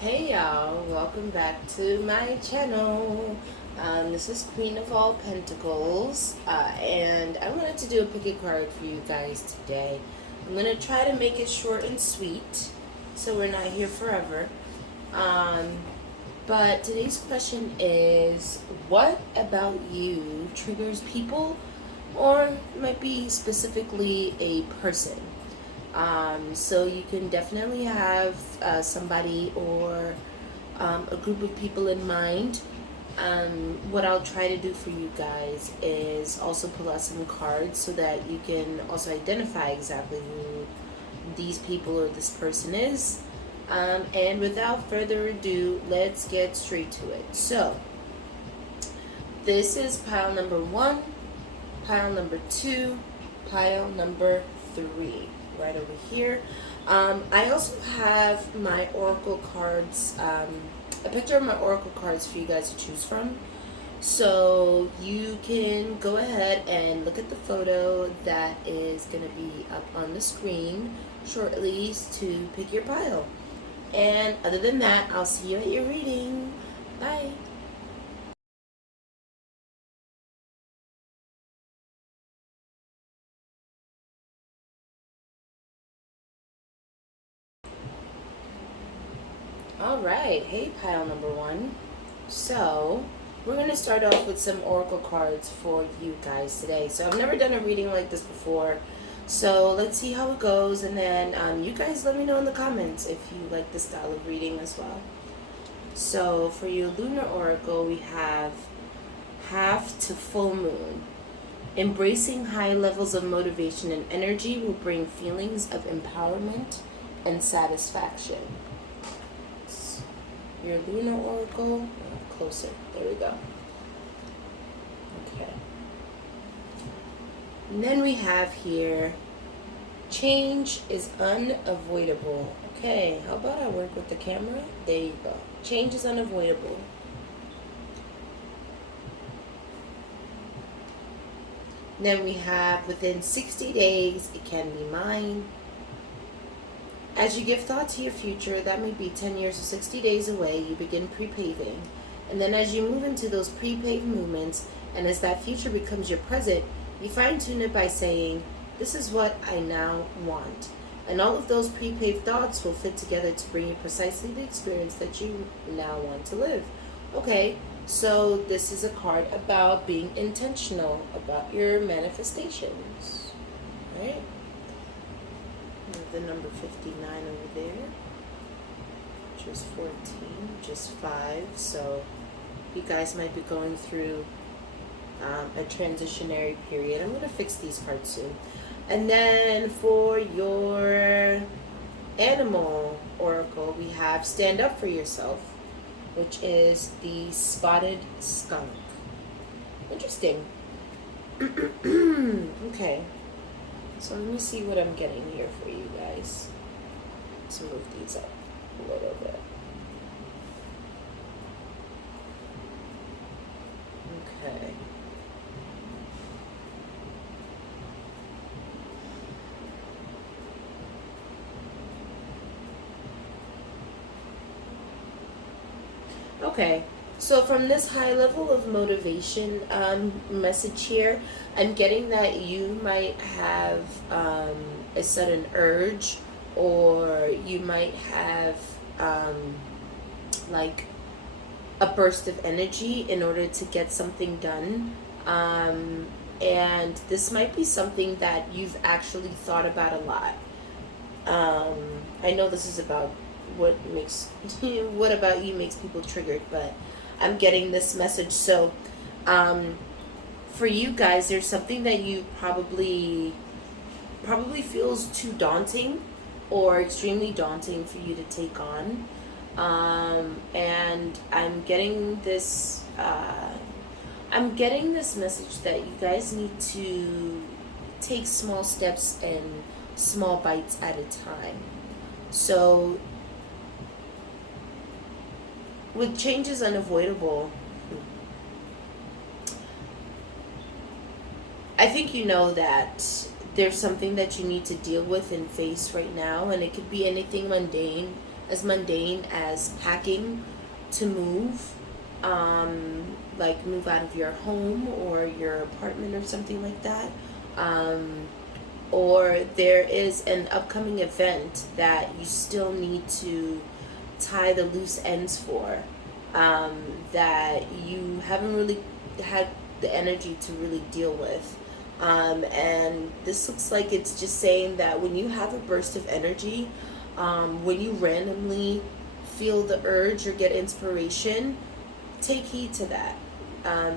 Hey y'all, welcome back to my channel. This is Queen of All Pentacles, and I wanted to do a pick a card for you guys today. I'm going to try to make it short and sweet, so we're not here forever. Um, but today's question is, what about you triggers people, or might be specifically a person? So you can definitely have somebody or a group of people in mind. What I'll try to do for you guys is also pull out some cards so that you can also identify exactly who these people or this person is. And without further ado, let's get straight to it. So, this is pile number one, pile number two, pile number three, right over here. I also have my oracle cards, a picture of my oracle cards for you guys to choose from. So you can go ahead and look at the photo that is going to be up on the screen shortly to pick your pile. And other than that, I'll see you at your reading. Bye. All right, hey pile number one. So we're going to start off with some oracle cards for you guys today. So I've never done a reading like this before. So let's see how it goes, and then you guys let me know in the comments if you like this style of reading as well. So for your lunar oracle, we have half to full moon. Embracing high levels of motivation and energy will bring feelings of empowerment and satisfaction. Your lunar oracle, closer, there we go. Okay. And then we have here, change is unavoidable. Okay, how about I work with the camera? There you go. Change is unavoidable. Then we have, within 60 days, it can be mine. As you give thought to your future, that may be 10 years or 60 days away, you begin pre-paving. And then as you move into those pre-paved movements, and as that future becomes your present, you fine-tune it by saying, this is what I now want. And all of those pre-paved thoughts will fit together to bring you precisely the experience that you now want to live. Okay, so this is a card about being intentional about your manifestations. Right? The number 59 over there, which is 14, just 5. So you guys might be going through a transitionary period. I'm going to fix these cards soon. And then for your animal oracle, we have stand up for yourself, which is the spotted skunk. Interesting. Okay. So let me see what I'm getting here for you guys. Let's move these up a little bit. Okay. Okay. So from this high level of motivation message here, I'm getting that you might have a sudden urge, or you might have like a burst of energy in order to get something done. And this might be something that you've actually thought about a lot. I know this is about what makes what about you makes people triggered, but I'm getting this message. So for you guys, there's something that you probably feels too daunting or extremely daunting for you to take on. And I'm getting this message that you guys need to take small steps and small bites at a time. So with changes unavoidable, I think you know that there's something that you need to deal with and face right now, and it could be anything mundane as mundane as packing to move, like move out of your home or your apartment or something like that. Or there is an upcoming event that you still need to tie the loose ends for, that you haven't really had the energy to really deal with. And this looks like it's just saying that when you have a burst of energy, when you randomly feel the urge or get inspiration, take heed to that.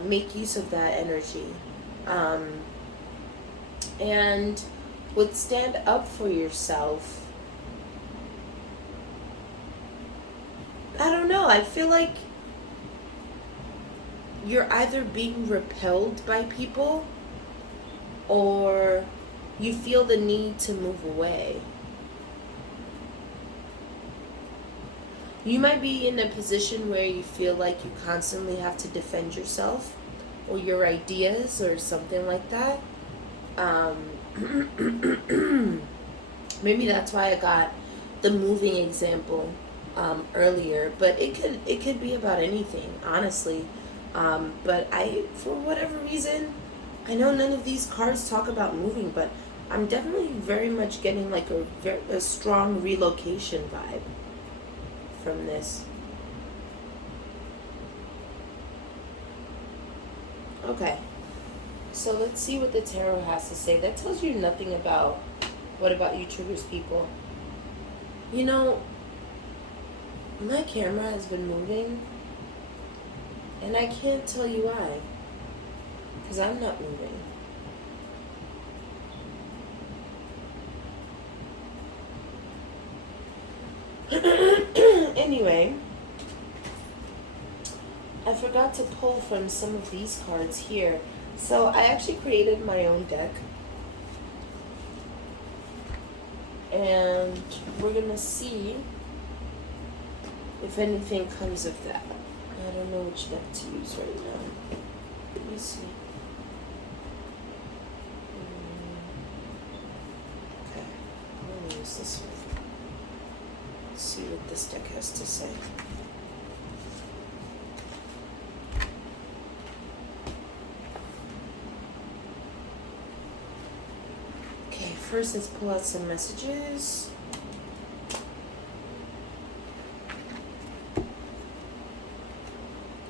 Make use of that energy. And would stand up for yourself. I don't know. I feel like you're either being repelled by people or you feel the need to move away. You might be in a position where you feel like you constantly have to defend yourself or your ideas or something like that. Maybe that's why I got the moving example earlier, but it could be about anything, honestly. But for whatever reason, I know none of these cards talk about moving, but I'm definitely very much getting like a strong relocation vibe from this. Okay, so let's see what the tarot has to say. That tells you nothing about what about you triggers people. You know, my camera has been moving, and I can't tell you why, because I'm not moving. Anyway, I forgot to pull from some of these cards here. So I actually created my own deck. And we're going to see if anything comes of that. I don't know which deck to use right now. Let me see. Okay, I'm going to use this one. Let's see what this deck has to say. Okay, first let's pull out some messages.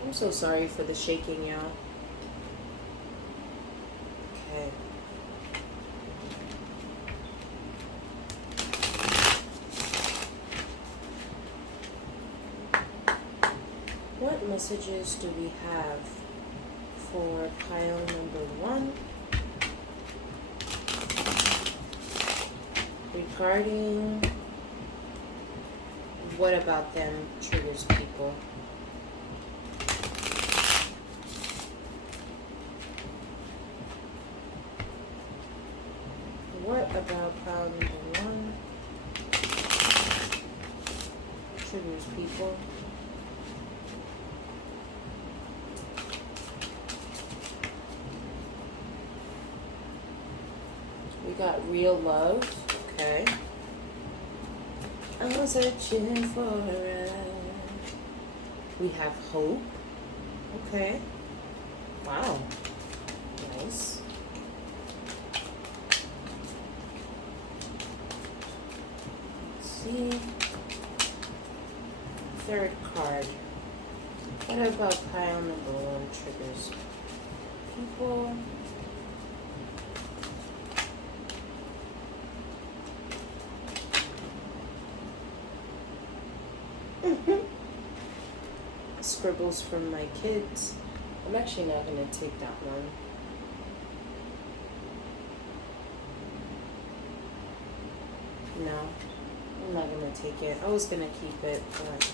I'm so sorry for the shaking, y'all. Okay. What messages do we have for pile number 1 regarding what about them triggers people? What about pile number 1 triggers people? We got real love. Okay. I was searching for a... We have hope. Okay. Wow. Nice. Let's see. Third card. What about pile number 1 triggers people? Scribbles from my kids. I'm actually not going to take that one. No, I'm not going to take it. I was going to keep it, but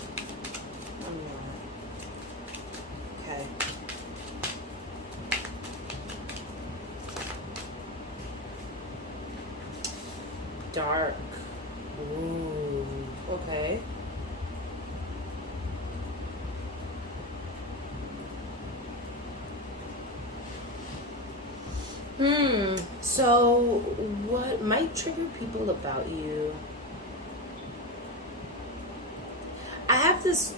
I'm not. Okay. Dark. Ooh, okay. So what might trigger people about you? this,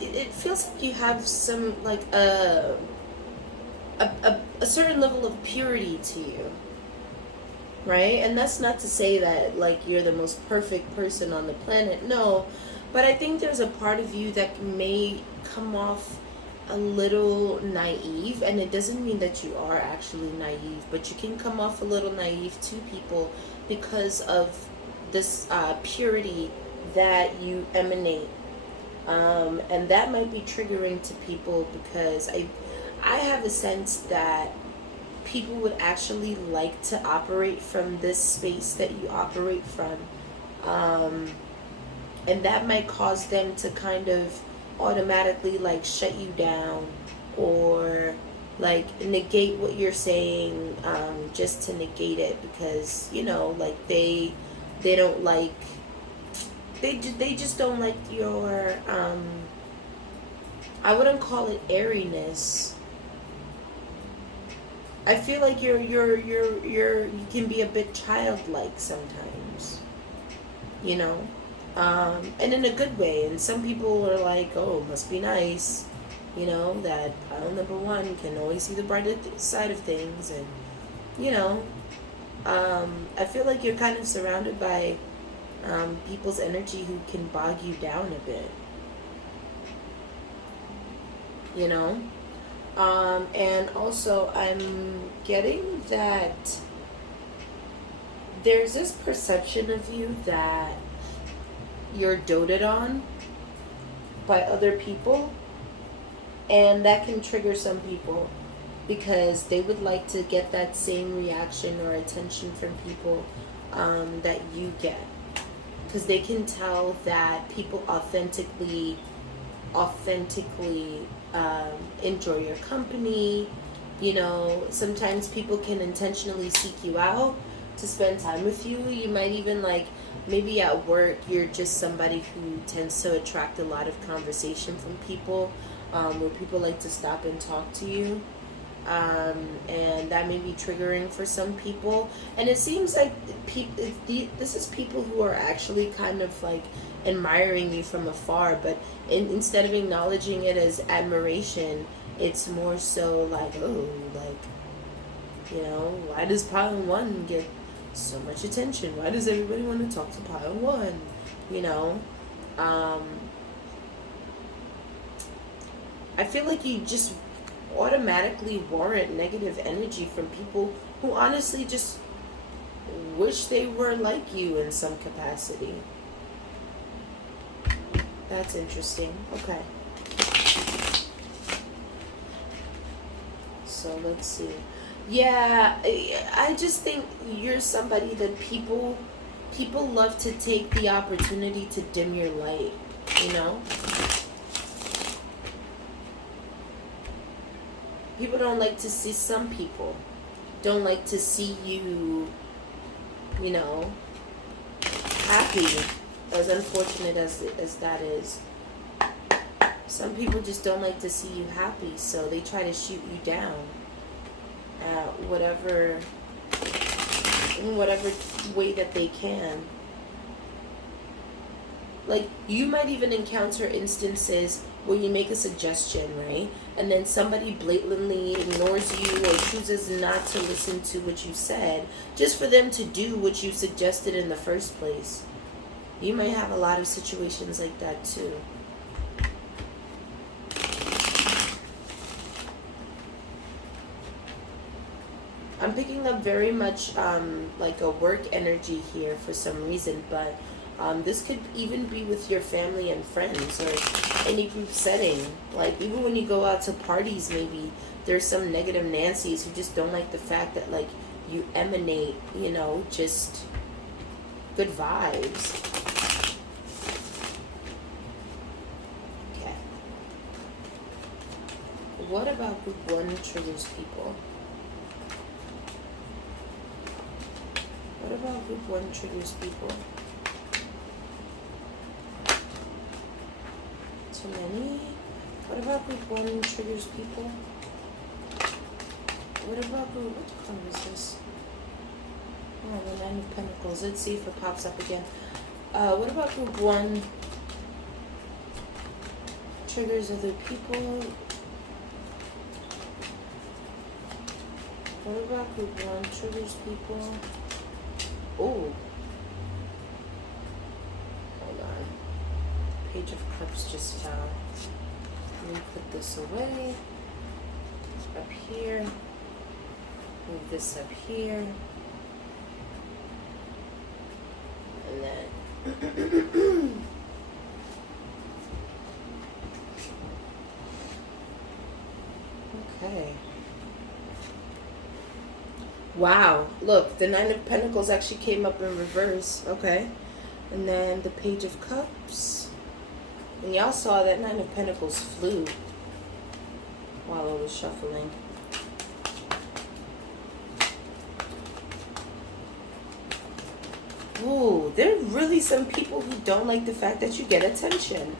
it feels like you have some, like, a certain level of purity to you, right? And that's not to say that, like, you're the most perfect person on the planet, no, but I think there's a part of you that may come off a little naive, and it doesn't mean that you are actually naive, but you can come off a little naive to people because of this purity that you emanate, and that might be triggering to people, because I have a sense that people would actually like to operate from this space that you operate from, and that might cause them to kind of automatically, like, shut you down, or like negate what you're saying, just to negate it, because, you know, like, they don't like, they just don't like your, I wouldn't call it airiness. I feel like you can be a bit childlike sometimes, you know, and in a good way. And some people are like, oh, must be nice, you know, that pile number one can always see the brighter side of things, and, you know, I feel like you're kind of surrounded by people's energy who can bog you down a bit, you know. And also, I'm getting that there's this perception of you that you're doted on by other people, and that can trigger some people because they would like to get that same reaction or attention from people, that you get, because they can tell that people authentically enjoy your company. You know, sometimes people can intentionally seek you out to spend time with you. You might even, like, maybe at work you're just somebody who tends to attract a lot of conversation from people, where people like to stop and talk to you, and that may be triggering for some people. And it seems like this is people who are actually kind of like admiring you from afar, but instead of acknowledging it as admiration, it's more so like, oh, like, you know, why does pile one get so much attention? Why does everybody want to talk to pile one? You know, I feel like you just automatically warrant negative energy from people who honestly just wish they were like you in some capacity. That's interesting. Okay. So let's see. Yeah, I just think you're somebody that people love to take the opportunity to dim your light, you know? People don't like to see, some people don't like to see you, you know, happy, as unfortunate as that is. Some people just don't like to see you happy, so they try to shoot you down at whatever way that they can. Like, you might even encounter instances where you make a suggestion, right? And then somebody blatantly ignores you or chooses not to listen to what you said just for them to do what you suggested in the first place. You might have a lot of situations like that too. I'm picking up very much like a work energy here for some reason, but this could even be with your family and friends or any group setting. Like, even when you go out to parties, maybe there's some negative Nancy's who just don't like the fact that, like, you emanate, you know, just good vibes. Okay. What about group one triggers people? What about group one triggers people? Too many? What about group one triggers people? What about group, what color is this? Oh, the Nine of Pentacles. Let's see if it pops up again. What about group one triggers other people? What about group one triggers people? Oh. Hold on. Page of Cups just fell. Let me put this away. Up here. Move this up here. And then okay. Wow, look, the Nine of Pentacles actually came up in reverse. Okay. And then the Page of Cups. And y'all saw that Nine of Pentacles flew while I was shuffling. Ooh, there are really some people who don't like the fact that you get attention.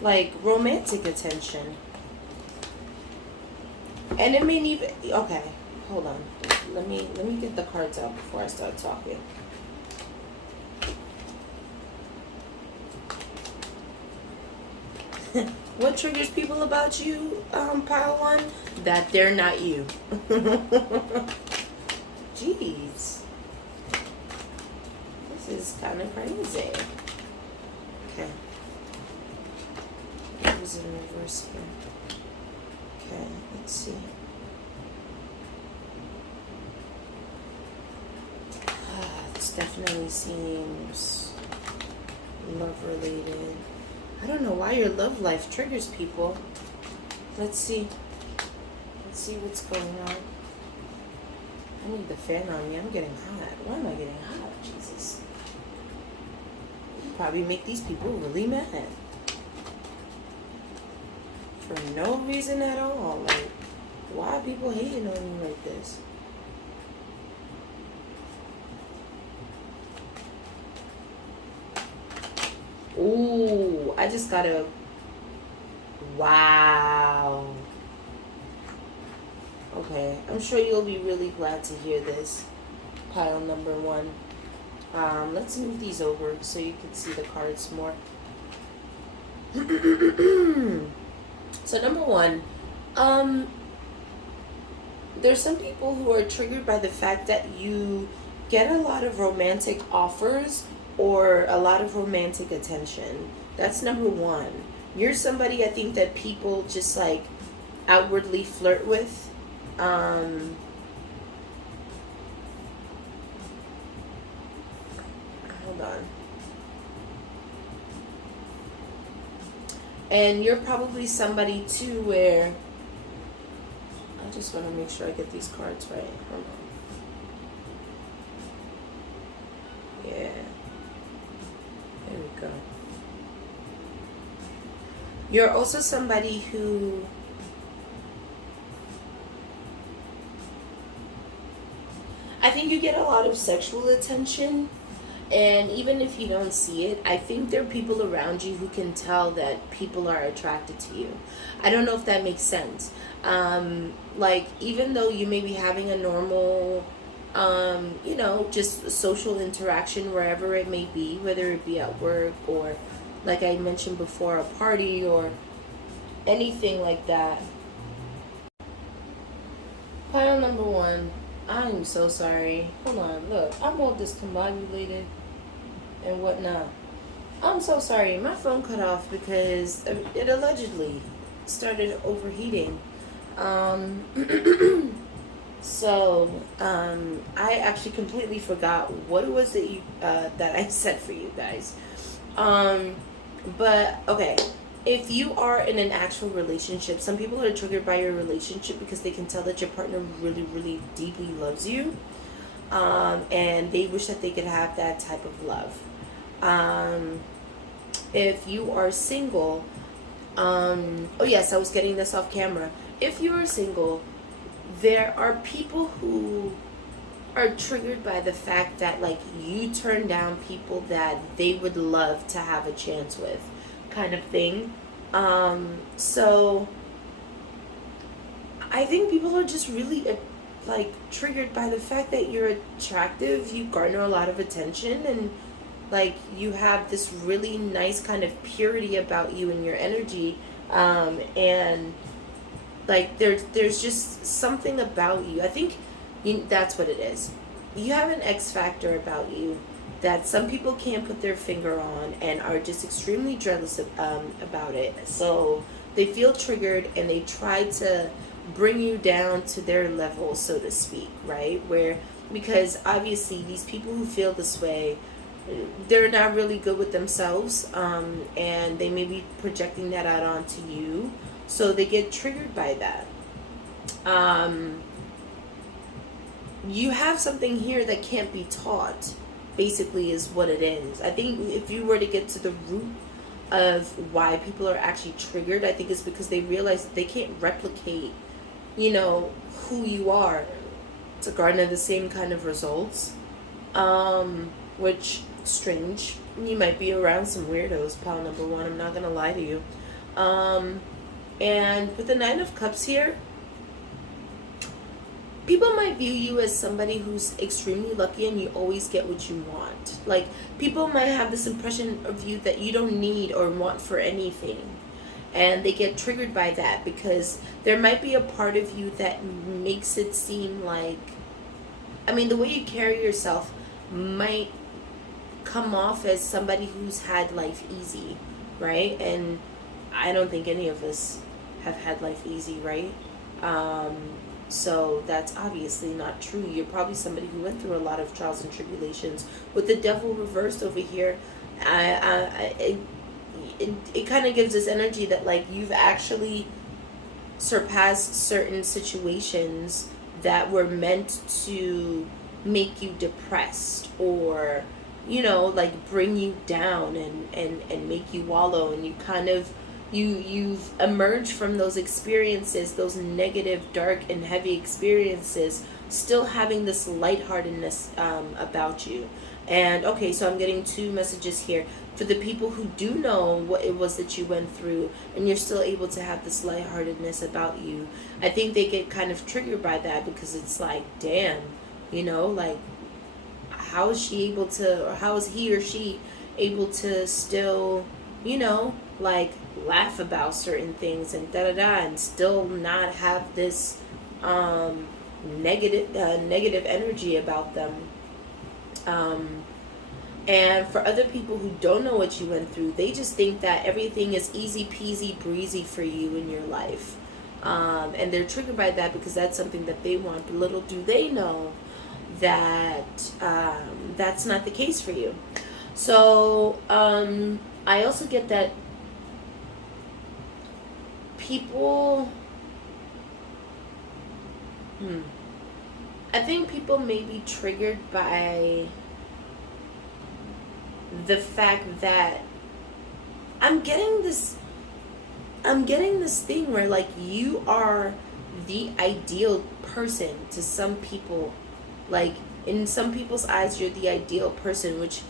Like romantic attention. And it may even, okay, hold on. Let me get the cards out before I start talking. What triggers people about you, pile one? That they're not you. Jeez. This is kind of crazy. Okay. What was in reverse here? Okay, let's see. This definitely seems love related. I don't know why your love life triggers people. Let's see. Let's see what's going on. I need the fan on me. I'm getting hot. Why am I getting hot? Jesus. You probably make these people really mad. For no reason at all. Like, why are people hating on you like this? Ooh, I just got a... Wow. Okay, I'm sure you'll be really glad to hear this. Pile number one. Let's move these over so you can see the cards more. So number one, there's some people who are triggered by the fact that you get a lot of romantic offers or a lot of romantic attention. That's number one. You're somebody I think that people just like outwardly flirt with. Hold on. And you're probably somebody too where I just want to make sure I get these cards right. Hold on. Yeah. There we go. You're also somebody who I think you get a lot of sexual attention, and even if you don't see it, I think there are people around you who can tell that people are attracted to you. I don't know if that makes sense. Like, even though you may be having a normal, you know, just social interaction wherever it may be, whether it be at work or, like I mentioned before, a party or anything like that. Pile number one. I'm so sorry. Hold on, look, I'm all discombobulated and whatnot. I'm so sorry. My phone cut off because it allegedly started overheating. So I actually completely forgot what it was that you that I said for you guys. But okay. If you are in an actual relationship, some people are triggered by your relationship because they can tell that your partner really, really deeply loves you. And they wish that they could have that type of love. If you are single, oh yes, I was getting this off camera. If you are single, there are people who are triggered by the fact that, like, you turn down people that they would love to have a chance with, kind of thing. So I think people are just really like triggered by the fact that you're attractive, you garner a lot of attention, and Like you have this really nice kind of purity about you and your energy, and like there's just something about you. I think that's what it is. You have an X factor about you that some people can't put their finger on and are just extremely jealous about it. So they feel triggered and they try to bring you down to their level, so to speak, right? Where because obviously these people who feel this way, they're not really good with themselves, and they may be projecting that out onto you, so they get triggered by that. um, you have something here that can't be taught, basically, is what it is. I think if you were to get to the root of why people are actually triggered, I think it's because they realize that they can't replicate, who you are to garner the same kind of results. Which, strange. You might be around some weirdos, pal number one. I'm not gonna lie to you. And with the Nine of Cups here, people might view you as somebody who's extremely lucky and you always get what you want. Like, people might have this impression of you that you don't need or want for anything. And they get triggered by that because there might be a part of you that makes it seem like, the way you carry yourself might come off as somebody who's had life easy, right? And I don't think any of us have had life easy, right? So that's obviously not true. You're probably somebody who went through a lot of trials and tribulations. With the devil reversed over here, it kind of gives this energy that, like, you've actually surpassed certain situations that were meant to make you depressed or, like, bring you down and make you wallow, and you kind of you've emerged from those experiences, those negative, dark, and heavy experiences, still having this lightheartedness about you. And okay, so I'm getting two messages here for the people who do know what it was that you went through, and you're still able to have this lightheartedness about you. I think they get kind of triggered by that because it's like, damn, like, how is she able to, or how is he or she able to still, like, laugh about certain things and da da da, and still not have this negative energy about them. And for other people who don't know what you went through, they just think that everything is easy peasy breezy for you in your life, and they're triggered by that because that's something that they want. But little do they know that that's not the case for you. So I also get that people, I think people may be triggered by the fact that I'm getting this thing where, like, you are the ideal person to some people. Like, in some people's eyes, you're the ideal person, which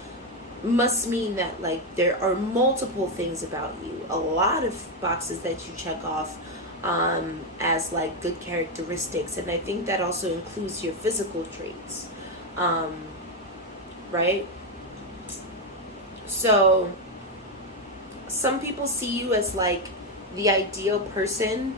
must mean that, like, there are multiple things about you, a lot of boxes that you check off as, like, good characteristics. And I think that also includes your physical traits, right? So some people see you as, like, the ideal person,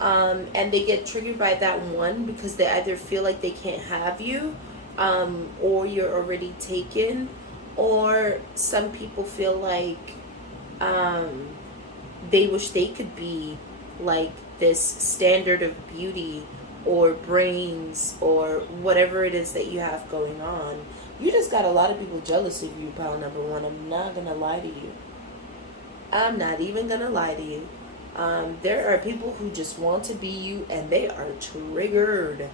and they get triggered by that one because they either feel like they can't have you, or you're already taken, or some people feel like they wish they could be like this standard of beauty or brains or whatever it is that you have going on. You just got a lot of people jealous of you, pal number one. I'm not gonna lie to you. I'm not even gonna lie to you. There are people who just want to be you, and they are triggered.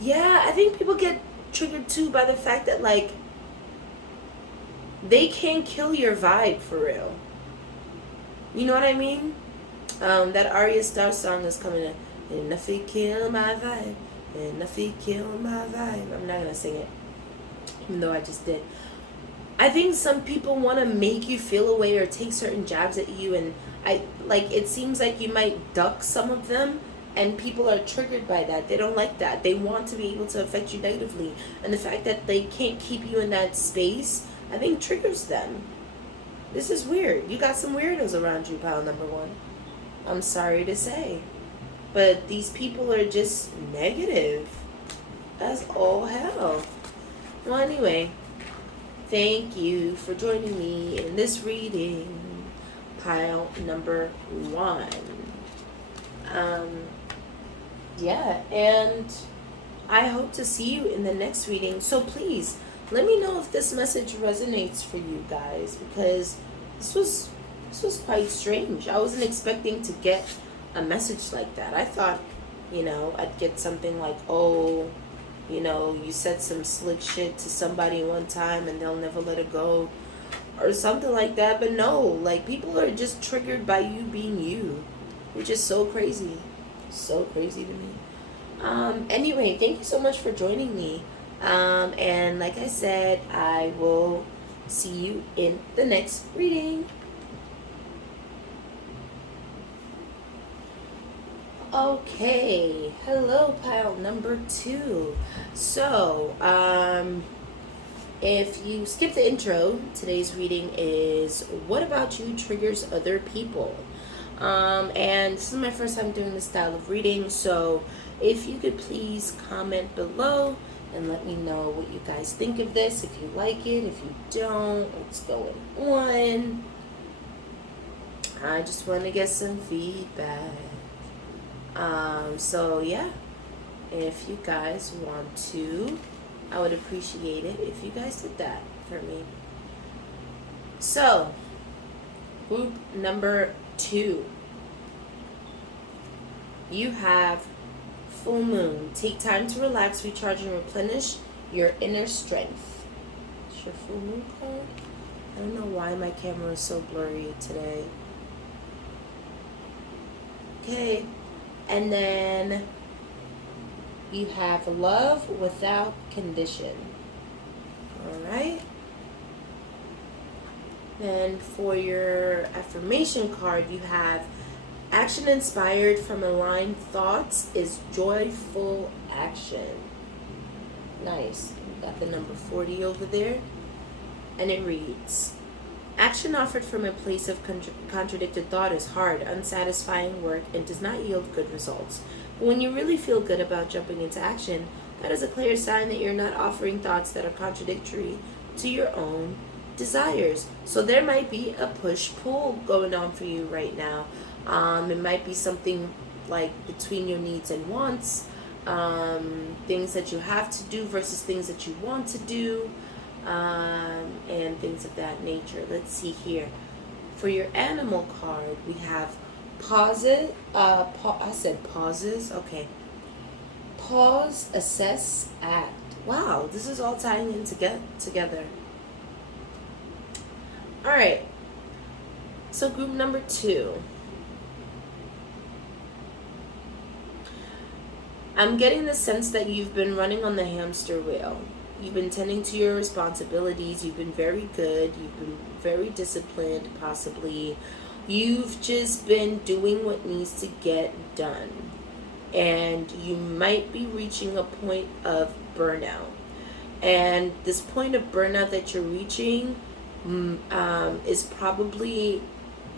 Yeah, I think people get triggered too by the fact that, like, they can't kill your vibe for real. You know what I mean? That Aries song is coming in. And if it kill my vibe, and if it kill my vibe. I'm not gonna sing it, even though I just did. I think some people want to make you feel a way or take certain jabs at you, and it seems like you might duck some of them, And people are triggered by that. They don't like that. They want to be able to affect you negatively. And the fact that they can't keep you in that space, I think triggers them. This is weird. You got some weirdos around you, pile number one. I'm sorry to say. But these people are just negative. That's all hell. Well, anyway, thank you for joining me in this reading, pile number one. Yeah, and I hope to see you in the next reading. So please, let me know if this message resonates for you guys, because this was quite strange. I wasn't expecting to get a message like that. I thought, I'd get something like, oh, you said some slick shit to somebody one time and they'll never let it go, or something like that. But no, like, people are just triggered by you being you, which is so crazy. So crazy to me. Anyway, thank you so much for joining me. And like I said, I will see you in the next reading. Okay, hello, pile number two. So, if you skip the intro, today's reading is What About You Triggers Other People. And this is my first time doing this style of reading, so if you could please comment below and let me know what you guys think of this, if you like it, if you don't, what's going on. I just want to get some feedback. So yeah, if you guys want to, I would appreciate it if you guys did that for me. So, group number 2. You have full moon. Take time to relax, recharge, and replenish your inner strength. It's your full moon card. I don't know why my camera is so blurry today. Okay. And then you have love without condition. Alright. Then for your affirmation card, you have action inspired from aligned thoughts is joyful action. Nice. We got the number 40 over there. And it reads, action offered from a place of contradicted thought is hard, unsatisfying work, and does not yield good results. But when you really feel good about jumping into action, that is a clear sign that you're not offering thoughts that are contradictory to your own desires. So there might be a push-pull going on for you right now. It might be something like between your needs and wants, things that you have to do versus things that you want to do. And things of that nature. Let's see here. For your animal card, we have pauses. I said pauses. Okay. Pause, assess, act. Wow, this is all tying in together. All right. So group number 2. I'm getting the sense that you've been running on the hamster wheel. You've been tending to your responsibilities. You've been very good. You've been very disciplined, possibly. You've just been doing what needs to get done. And you might be reaching a point of burnout. And this point of burnout that you're reaching is probably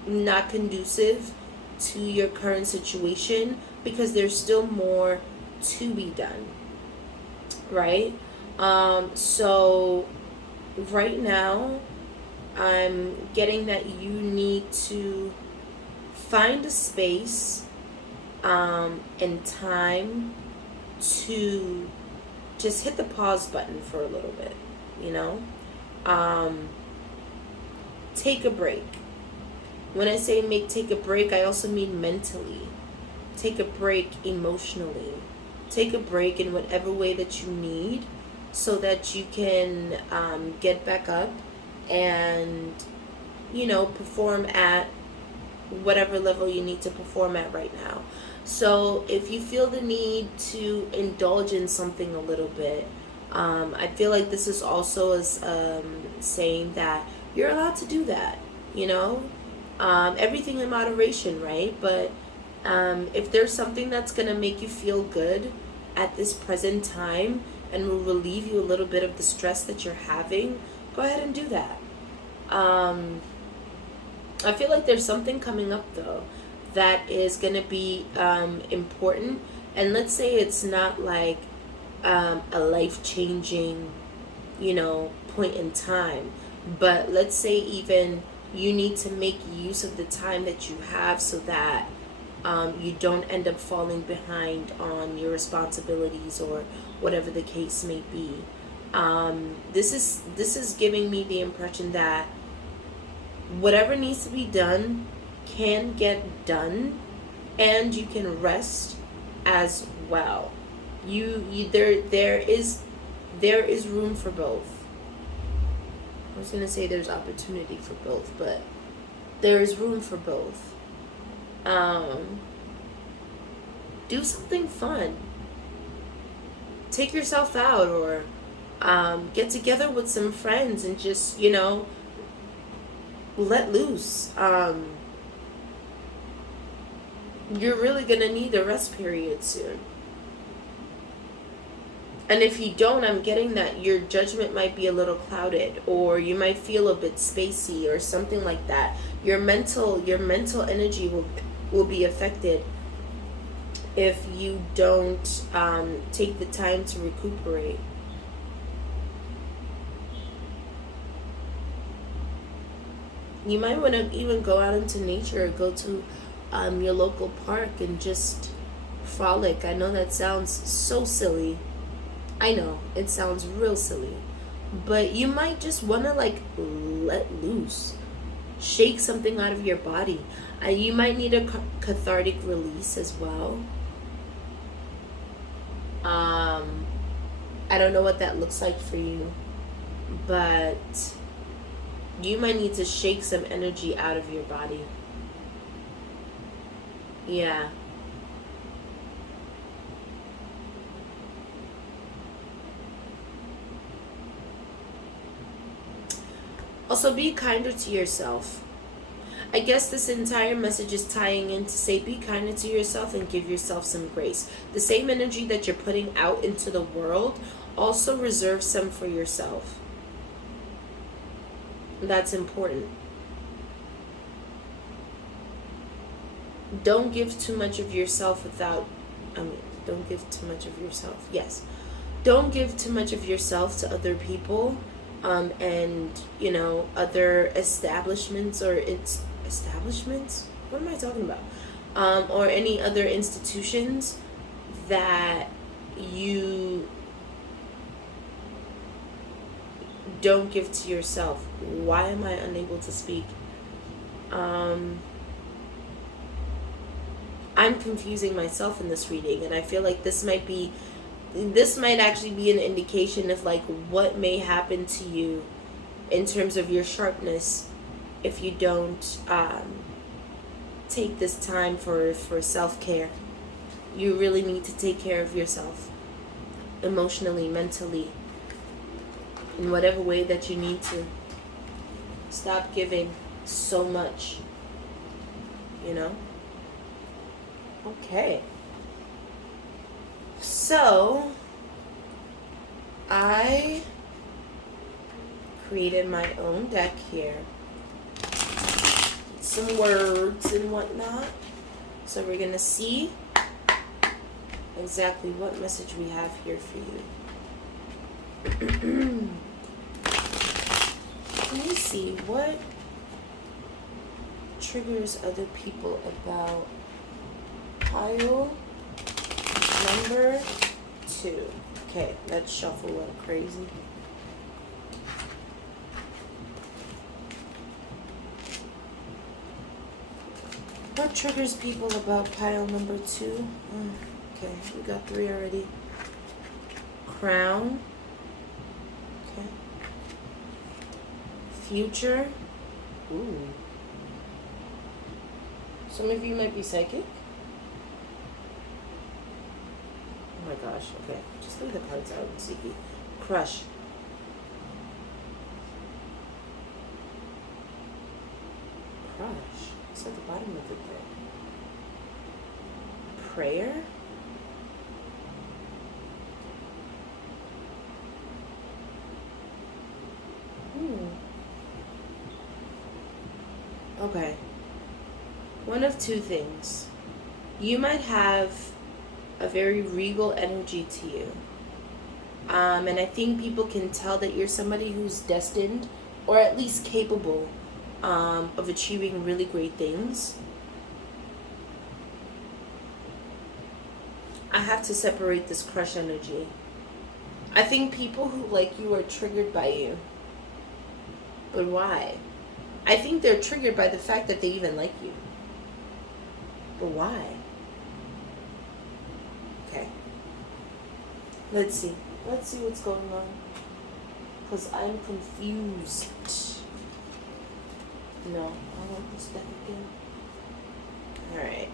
not conducive to your current situation, because there's still more to be done. Right? So right now I'm getting that you need to find a space and time to just hit the pause button for a little bit, take a break. When I say take a break, I also mean mentally. Take a break emotionally. Take a break in whatever way that you need, so that you can get back up and, perform at whatever level you need to perform at right now. So if you feel the need to indulge in something a little bit, I feel like this is also saying that you're allowed to do that, everything in moderation, right? But If there's something that's going to make you feel good at this present time and will relieve you a little bit of the stress that you're having, go ahead and do that. I feel like there's something coming up, though, that is going to be important. And let's say it's not like a life-changing, point in time. But let's say even you need to make use of the time that you have so that you don't end up falling behind on your responsibilities or whatever the case may be. This is giving me the impression that whatever needs to be done can get done, and you can rest as well. There is room for both. I was gonna say there's opportunity for both, but there is room for both. Do something fun. Take yourself out, or get together with some friends and just, let loose. You're really gonna need a rest period soon. And if you don't, I'm getting that your judgment might be a little clouded, or you might feel a bit spacey or something like that. Your mental energy will be affected if you don't take the time to recuperate. You might want to even go out into nature, or go to your local park and just frolic. I know that sounds so silly. I know, it sounds real silly. But you might just want to let loose. Shake something out of your body. You might need a cathartic release as well. I don't know what that looks like for you, but you might need to shake some energy out of your body. Yeah. Also, be kinder to yourself. I guess this entire message is tying in to say be kinder to yourself and give yourself some grace. The same energy that you're putting out into the world, also reserve some for yourself. That's important. Don't give too much of yourself don't give too much of yourself. Yes. Don't give too much of yourself to other people, and, other establishments, or establishments? What am I talking about? Or any other institutions that you don't give to yourself. Why am I unable to speak? I'm confusing myself in this reading, and I feel like this might actually be an indication of what may happen to you in terms of your sharpness if you don't take this time for self-care. You really need to take care of yourself emotionally, mentally, in whatever way that you need to. Stop giving so much, Okay. So, I created my own deck here. Some words and whatnot. So we're going to see exactly what message we have here for you. Let me see what triggers other people about pile number 2. Okay, let's shuffle like crazy. What triggers people about pile number 2? Okay, we got 3 already. Crown. Okay. Future. Ooh. Some of you might be psychic. Oh my gosh, okay. Just leave the cards out and see. Crush. Crush. It's at the bottom of the deck. prayer. Okay. One of two things. You might have a very regal energy to you. And I think people can tell that you're somebody who's destined, or at least capable, of achieving really great things. I have to separate this crush energy. I think people who like you are triggered by you. But why? I think they're triggered by the fact that they even like you. But why? Okay. Let's see. Let's see what's going on. Because I'm confused. No, I want this deck again. Alright.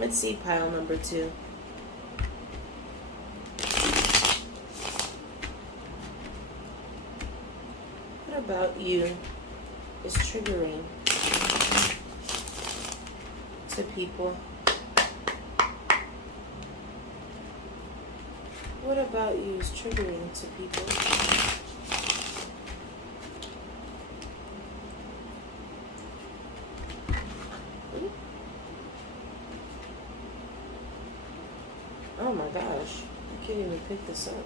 Let's see pile number 2. What about you is triggering to people? What about you is triggering to people? Oh my gosh, I can't even pick this up.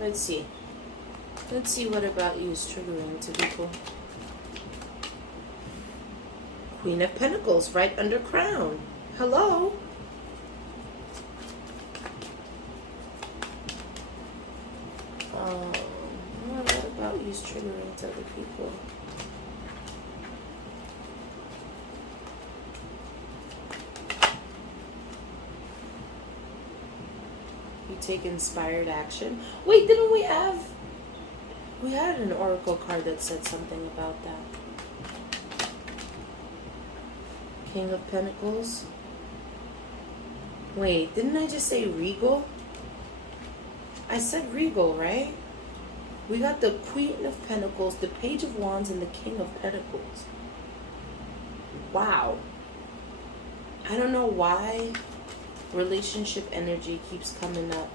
Let's see. Let's see what about you is triggering to people. Queen of Pentacles right under Crown. Hello? What about you is triggering to other people? You take inspired action. Wait, didn't we have... We had an oracle card that said something about that. King of Pentacles. Wait, didn't I just say regal? I said regal, right? We got the Queen of Pentacles, the Page of Wands, and the King of Pentacles. Wow. I don't know why relationship energy keeps coming up.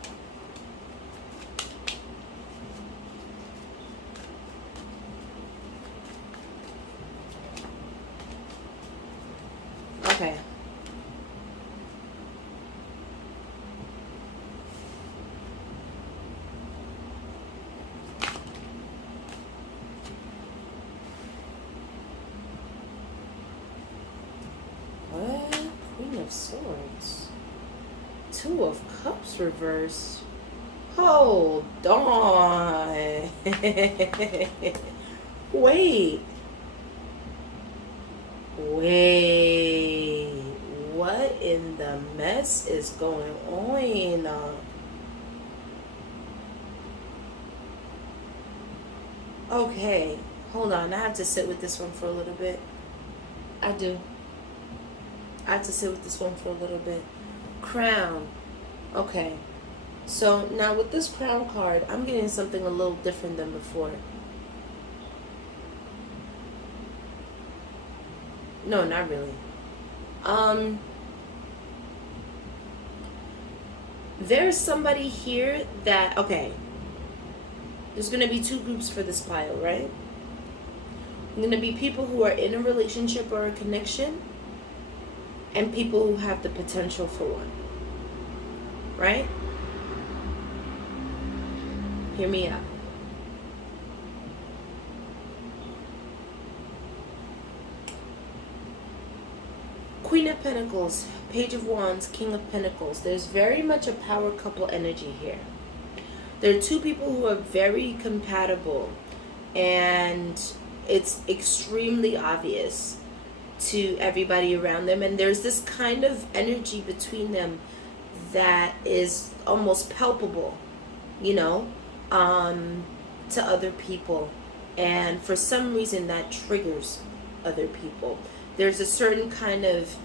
Okay. What? Queen of Swords. Two of Cups reversed. Hold on. Wait. Wait. What in the mess is going on? Okay. Hold on. I have to sit with this one for a little bit. I do. I have to sit with this one for a little bit. Crown. Okay. So now with this Crown card, I'm getting something a little different than before. No, not really. There's somebody here that, okay, there's going to be two groups for this pile, right? There's going to be people who are in a relationship or a connection, and people who have the potential for one, right? Hear me out. Queen of Pentacles, Page of Wands, King of Pentacles. There's very much a power couple energy here. There are two people who are very compatible, and it's extremely obvious to everybody around them. And there's this kind of energy between them that is almost palpable, you know, to other people. And for some reason that triggers other people. There's a certain kind of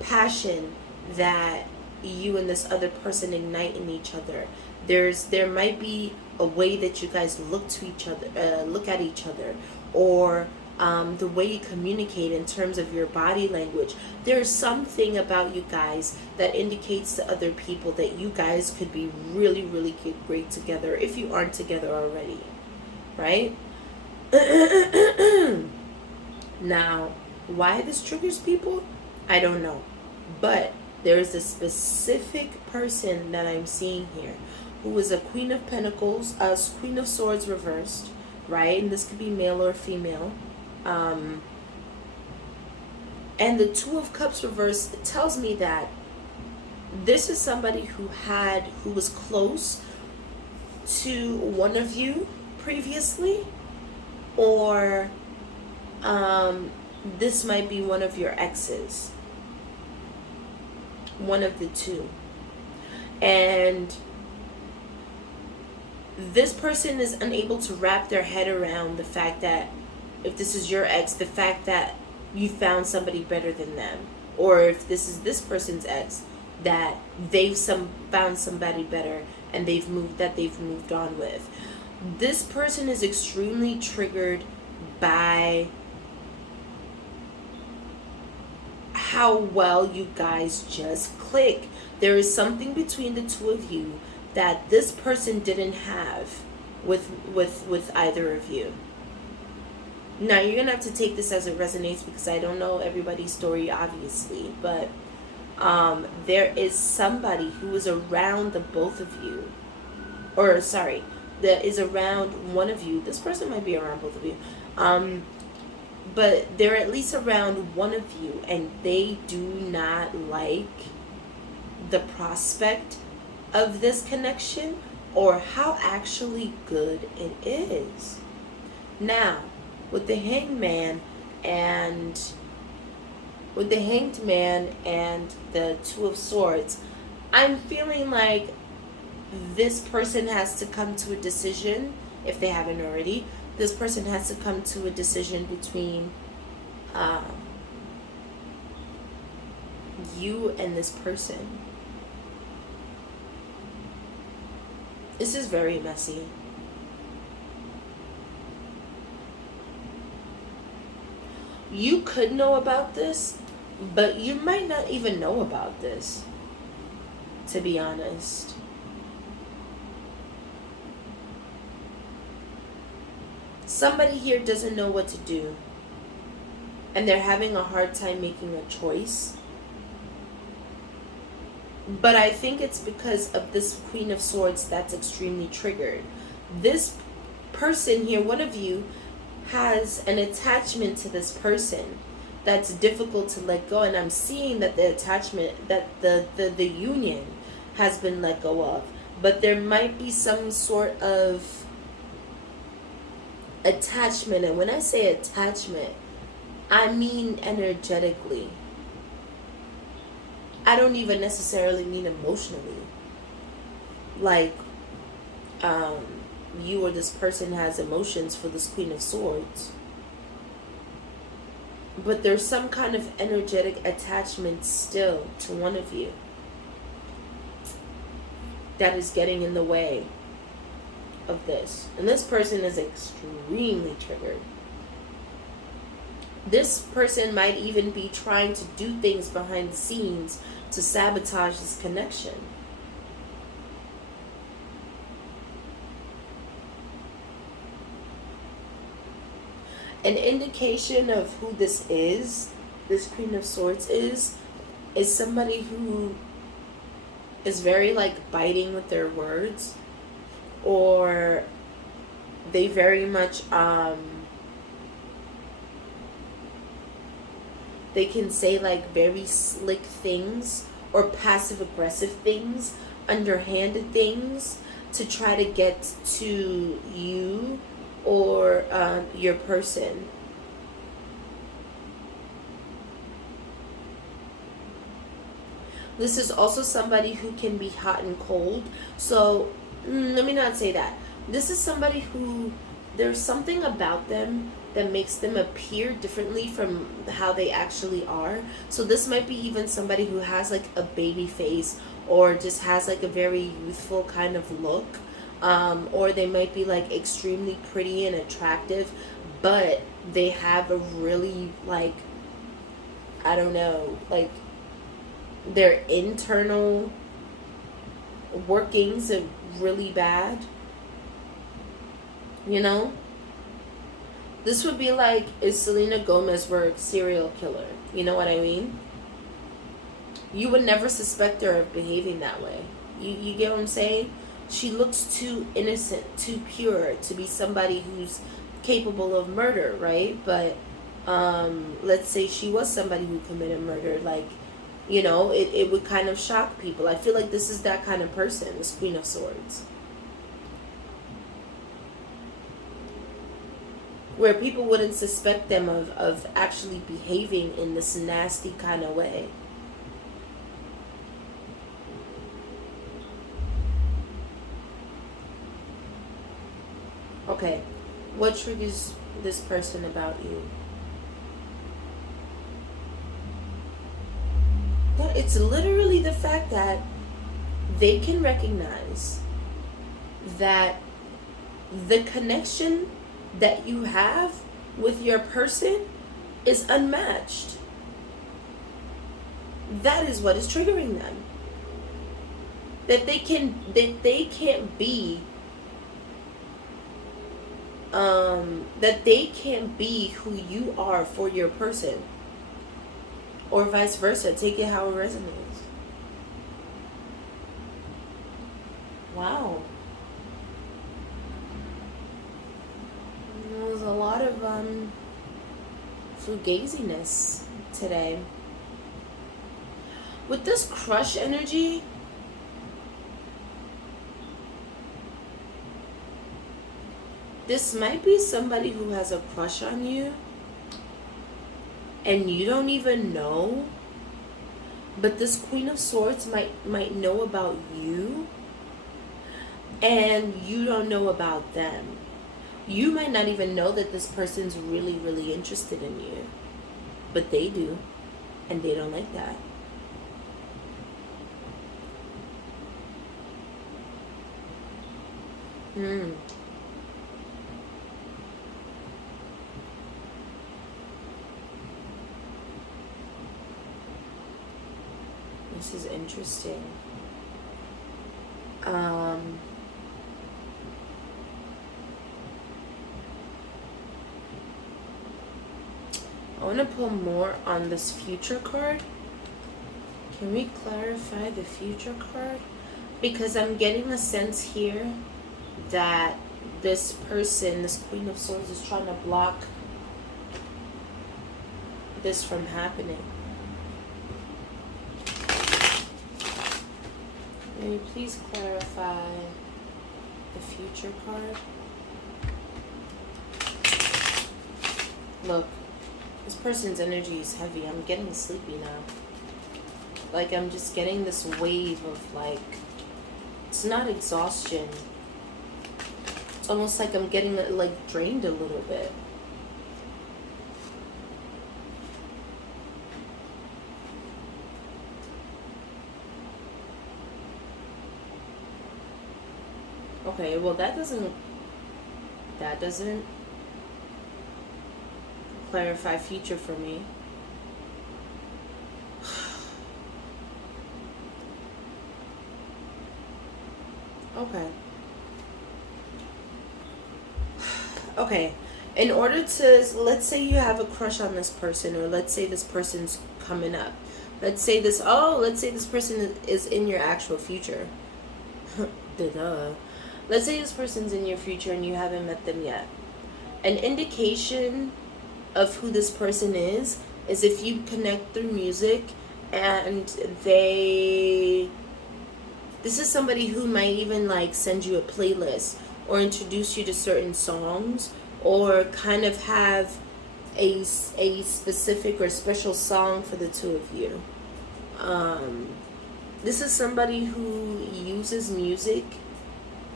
passion that you and this other person ignite in each other. There might be a way that you guys look to each other, look at each other, or the way you communicate in terms of your body language. There's something about you guys that indicates to other people that you guys could be really, really great together if you aren't together already, right? Now, why this triggers people, I don't know. But there is a specific person that I'm seeing here who is a Queen of Pentacles, a Queen of Swords reversed, right? And this could be male or female. And the Two of Cups reversed tells me that this is somebody who was close to one of you previously, or this might be one of your exes, one of the two. And this person is unable to wrap their head around the fact that, if this is your ex, the fact that you found somebody better than them, or if this is this person's ex, that they've found somebody better and they've moved on with. This person is extremely triggered by how well you guys just click. There is something between the two of you that this person didn't have with either of you. Now, you're going to have to take this as it resonates, because I don't know everybody's story, obviously. But there is somebody who is around the both of you. Or, sorry, that is around one of you. This person might be around both of you. But they're at least around one of you, and they do not like the prospect of this connection or how actually good it is. Now, with the Hanged Man and the Two of Swords, I'm feeling like this person has to come to a decision, if they haven't already. This person has to come to a decision between you and this person. This is very messy. You could know about this, but you might not even know about this, to be honest. Somebody here doesn't know what to do, and they're having a hard time making a choice. But I think it's because of this Queen of Swords that's extremely triggered. This person here, one of you, has an attachment to this person that's difficult to let go. And I'm seeing that the attachment, that the union has been let go of. But there might be some sort of attachment. And when I say attachment, I mean energetically. I don't even necessarily mean emotionally. Like, you or this person has emotions for this Queen of Swords. But there's some kind of energetic attachment still to one of you that is getting in the way of this. And this person is extremely triggered. This person might even be trying to do things behind the scenes to sabotage this connection. An indication of who this Queen of Swords is somebody who is very like biting with their words, or they very much they can say like very slick things or passive aggressive things, underhanded things to try to get to you or your person. This is also somebody who can be hot and cold. So let me not say that. This is somebody who, there's something about them that makes them appear differently from how they actually are. So this might be even somebody who has like a baby face, or just has like a very youthful kind of look. Or they might be like extremely pretty and attractive, but they have a really, like, I don't know, like, their internal workings are really bad. You know? This would be like if Selena Gomez were a serial killer. You know what I mean? You would never suspect her of behaving that way. You get what I'm saying? She looks too innocent, too pure to be somebody who's capable of murder, right? But let's say she was somebody who committed murder, like, you know, it would kind of shock people. I feel like this is that kind of person, this Queen of Swords. Where people wouldn't suspect them of actually behaving in this nasty kind of way. Okay, what triggers this person about you? It's literally the fact that they can recognize that the connection that you have with your person is unmatched. That is what is triggering them. That they can't be that they can't be who you are for your person, or vice versa. Take it how it resonates. Wow. There's a lot of fugaziness today. With this crush energy, this might be somebody who has a crush on you and you don't even know, but this Queen of Swords might know about you and you don't know about them. You might not even know that this person's really, really interested in you, but they do, and they don't like that. This is interesting. I want to pull more on this future card. Can we clarify the future card? Because I'm getting a sense here that this person, this Queen of Swords, is trying to block this from happening. Can you please clarify the future card? Look, this person's energy is heavy. I'm getting sleepy now. Like, I'm just getting this wave of, like, it's not exhaustion. It's almost like I'm getting, like, drained a little bit. Okay, well, that doesn't clarify future for me. Okay. Okay. In order to, let's say you have a crush on this person, or let's say this person's coming up. Let's say this person is in your actual future. Duh. Let's say this person's in your future and you haven't met them yet. An indication of who this person is if you connect through music and this is somebody who might even, like, send you a playlist or introduce you to certain songs, or kind of have a specific or special song for the two of you. This is somebody who uses music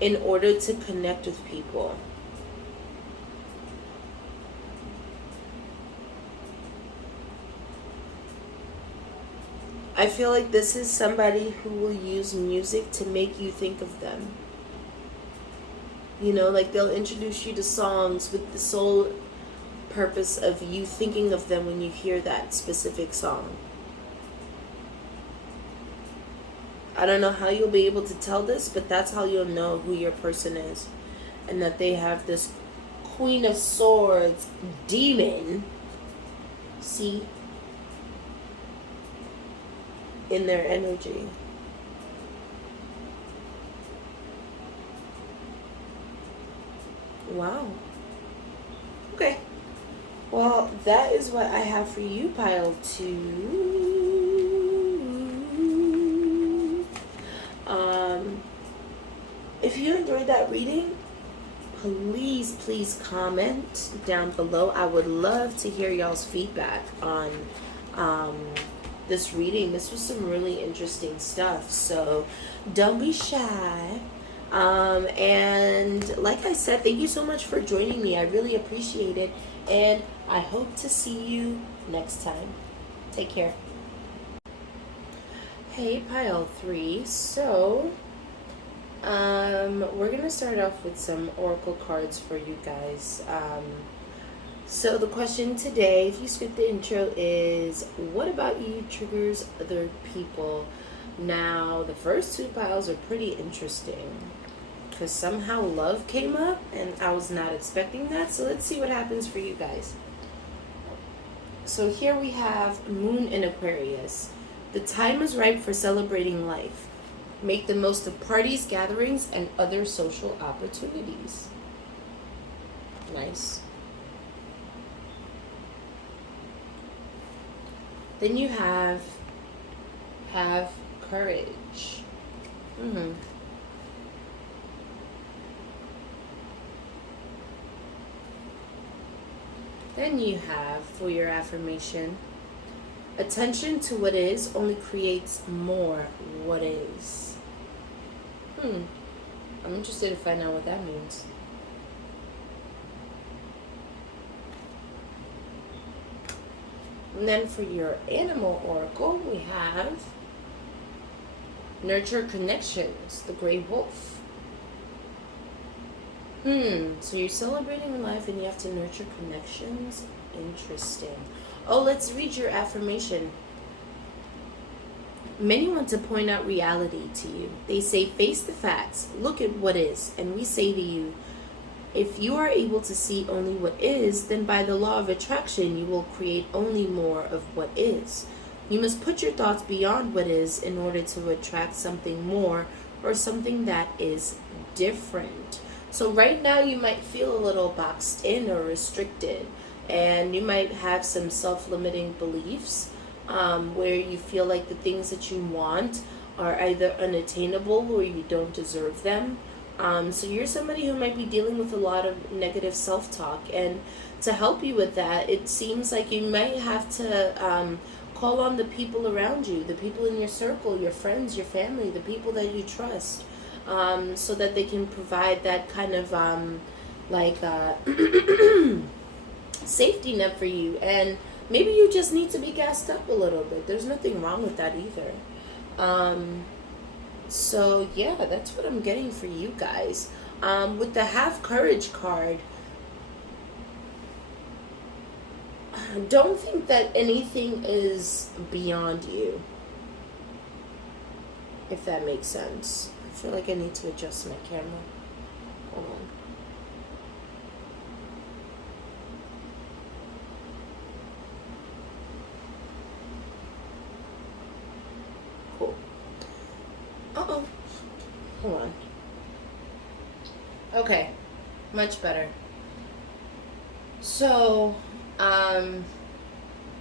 in order to connect with people. I feel like this is somebody who will use music to make you think of them. You know, like, they'll introduce you to songs with the soul, purpose of you thinking of them when you hear that specific song. I don't know how you'll be able to tell this, but that's how you'll know who your person is. And that they have this Queen of Swords demon, see, in their energy. Wow. Okay. Well, that is what I have for you, pile 2. If you enjoyed that reading, please comment down below. I would love to hear y'all's feedback on this reading. This was some really interesting stuff, so don't be shy. And like I said, thank you so much for joining me. I really appreciate it, and I hope to see you next time. Take care. Hey, pile 3. So we're gonna start off with some oracle cards for you guys. So the question today, if you skip the intro, is what about you triggers other people? Now, the first 2 piles are pretty interesting because somehow love came up and I was not expecting that. So let's see what happens for you guys. So here we have Moon in Aquarius. The time is ripe for celebrating life. Make the most of parties, gatherings, and other social opportunities. Nice. Then you have courage. Then you have, for your affirmation, attention to what is only creates more what is. I'm interested to find out what that means. And then for your animal oracle, we have nurture connections, the gray wolf. So you're celebrating life and you have to nurture connections. Interesting. Oh, let's read your affirmation. Many want to point out reality to you. They say, face the facts, look at what is. And we say to you, if you are able to see only what is, then by the law of attraction, you will create only more of what is. You must put your thoughts beyond what is in order to attract something more or something that is different. So right now you might feel a little boxed in or restricted, and you might have some self-limiting beliefs where you feel like the things that you want are either unattainable or you don't deserve them. So you're somebody who might be dealing with a lot of negative self-talk, and to help you with that, it seems like you might have to call on the people around you, the people in your circle, your friends, your family, the people that you trust, so that they can provide that kind of safety net for you. And maybe you just need to be gassed up a little bit. There's nothing wrong with that either. So yeah, that's what I'm getting for you guys. With the Have Courage card, don't think that anything is beyond you, if that makes sense. I feel like I need to adjust my camera. Hold on. Cool. Uh-oh. Hold on. Okay. Much better. So,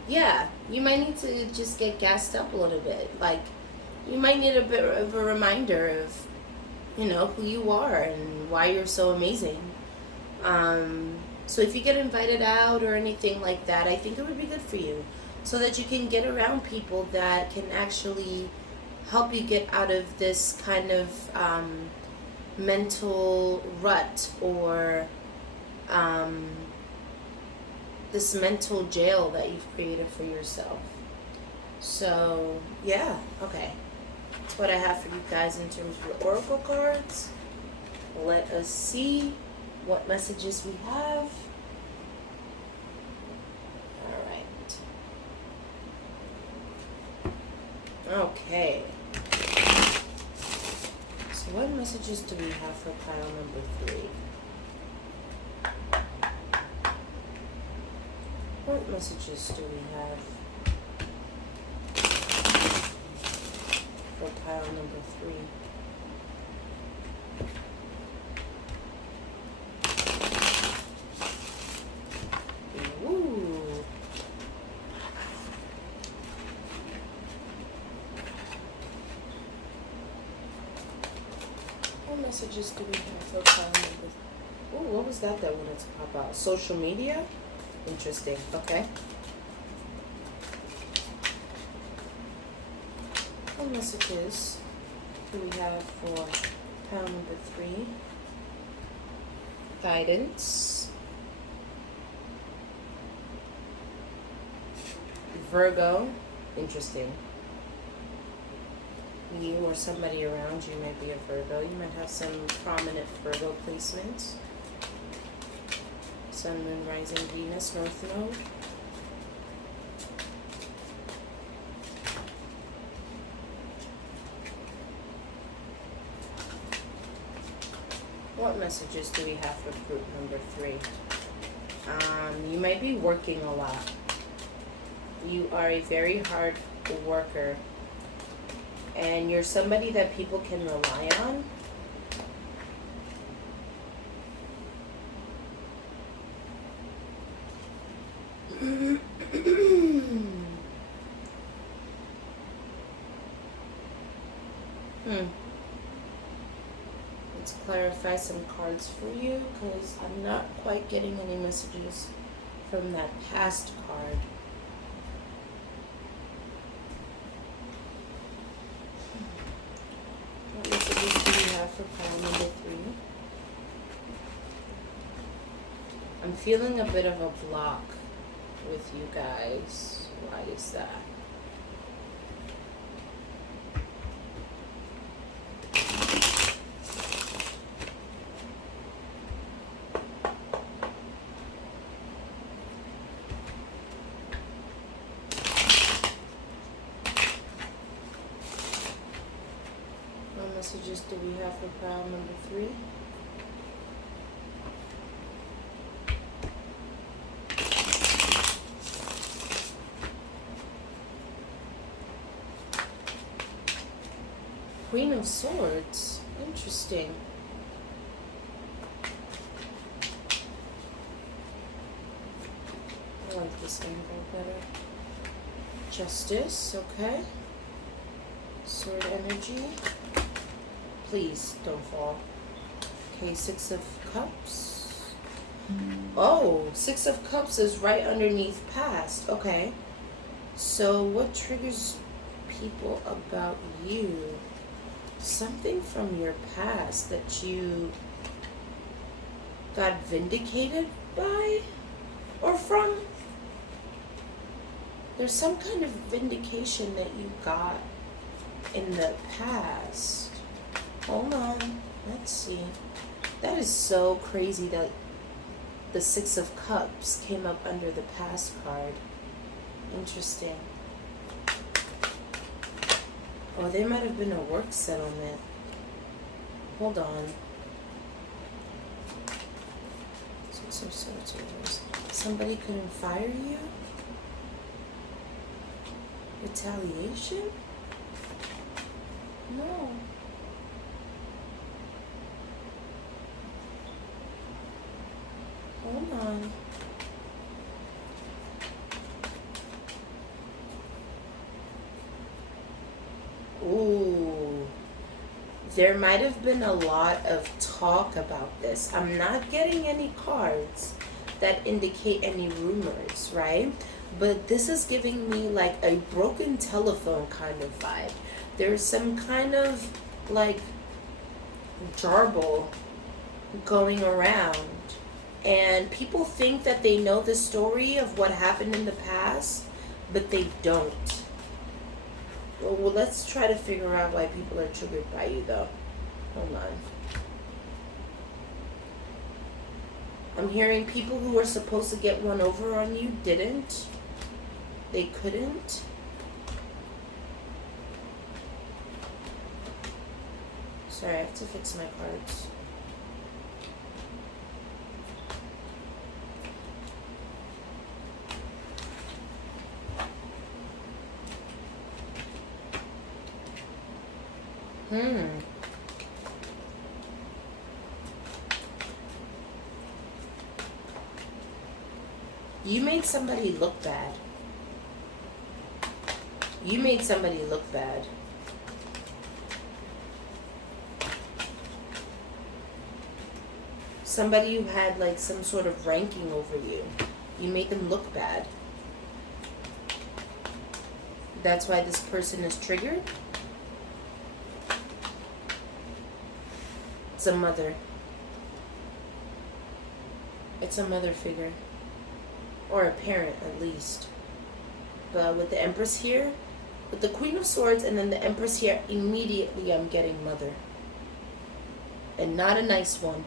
yeah, you might need to just get gassed up a little bit. Like, you might need a bit of a reminder of, you know, who you are and why you're so amazing. So if you get invited out or anything like that, I think it would be good for you, so that you can get around people that can actually help you get out of this kind of mental rut, or this mental jail that you've created for yourself. So yeah, okay, that's what I have for you guys in terms of the oracle cards. Let us see what messages we have. Okay. So what messages do we have for pile number 3? What messages do we have for pile number 3? Ooh. What messages do we have for pile number 3? Oh, what was that wanted to pop out? Social media? Interesting. Okay. What messages do we have for pile number 3? Guidance. Virgo. Interesting. You or somebody around you might be a Virgo. You might have some prominent Virgo placements. Sun, Moon, Rising, Venus, North Node. What messages do we have for group number 3? You might be working a lot. You are a very hard worker. And you're somebody that people can rely on. Let's clarify some cards for you, because I'm not quite getting any messages from that past card. What messages do we have for pile number 3? I'm feeling a bit of a block with you guys. Why is that? What messages do we have for pile number 3? Queen of Swords. Interesting. I like this angle better. Justice, okay. Sword energy. Please don't fall. Okay, 6 of Cups. Oh, 6 of Cups is right underneath past. Okay. So what triggers people about you? Something from your past that you got vindicated by or from? There's some kind of vindication that you got in the past. Hold on. Let's see. That is so crazy that the 6 of Cups came up under the past card. Interesting. Oh, there might have been a work settlement. Hold on. 6 of Swords reversed. Somebody couldn't fire you? Retaliation? No. Hold on. Ooh. There might have been a lot of talk about this. I'm not getting any cards that indicate any rumors, right? But this is giving me like a broken telephone kind of vibe. There's some kind of like jarble going around. And people think that they know the story of what happened in the past, but they don't. Well, let's try to figure out why people are triggered by you, though. Hold on. I'm hearing people who were supposed to get one over on you didn't. They couldn't. Sorry, I have to fix my cards. You made somebody look bad. You made somebody look bad. Somebody who had like some sort of ranking over you. You made them look bad. That's why this person is triggered. It's a mother. It's a mother figure. Or a parent, at least. But with the Empress here, with the Queen of Swords and then the Empress here, immediately I'm getting mother. And not a nice one.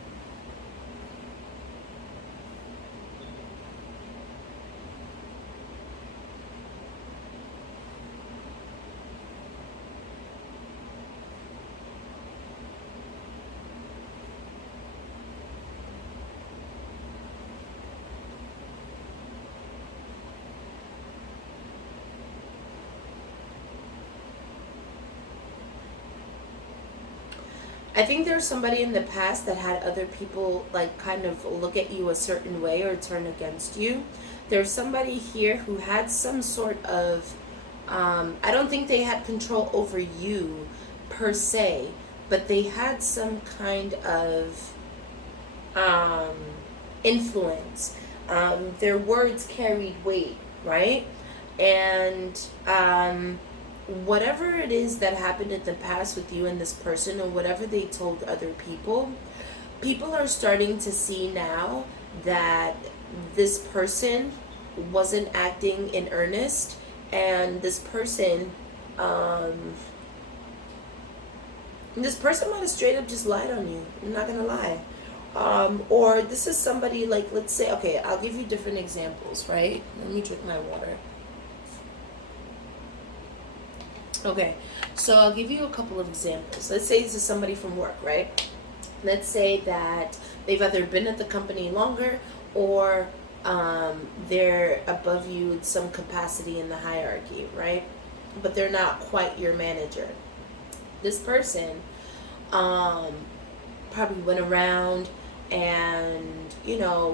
I think there's somebody in the past that had other people like kind of look at you a certain way or turn against you. There's somebody here who had some sort of, I don't think they had control over you per se, but they had some kind of influence. Their words carried weight, right? And whatever it is that happened in the past with you and this person, or whatever they told other people, people are starting to see now that this person wasn't acting in earnest, and this person might have straight up just lied on you. I'm not gonna lie. Or this is somebody like, let's say, okay, I'll give you different examples, right? Let me drink my water. Okay, so I'll give you a couple of examples. Let's say this is somebody from work, right? Let's say that they've either been at the company longer, or they're above you in some capacity in the hierarchy, right? But they're not quite your manager. This person probably went around and,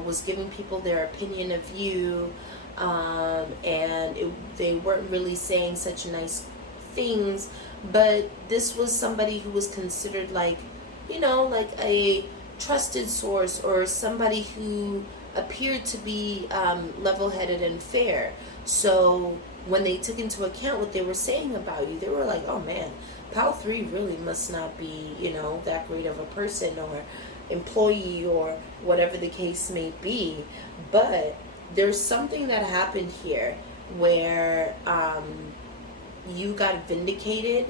was giving people their opinion of you, and they weren't really saying such nice things, but this was somebody who was considered like, like a trusted source, or somebody who appeared to be level-headed and fair. So when they took into account what they were saying about you, they were like, oh man, Pal 3 really must not be, that great of a person or employee or whatever the case may be. But there's something that happened here where you got vindicated.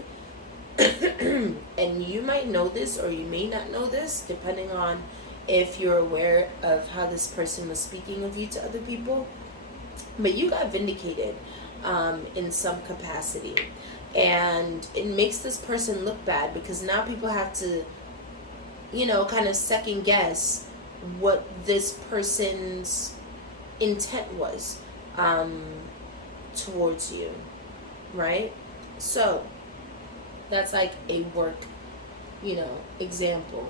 And you might know this or you may not know this, depending on if you're aware of how this person was speaking of you to other people. But you got vindicated in some capacity. And it makes this person look bad, because now people have to, kind of second guess what this person's intent was towards you, right? So that's like a work, example.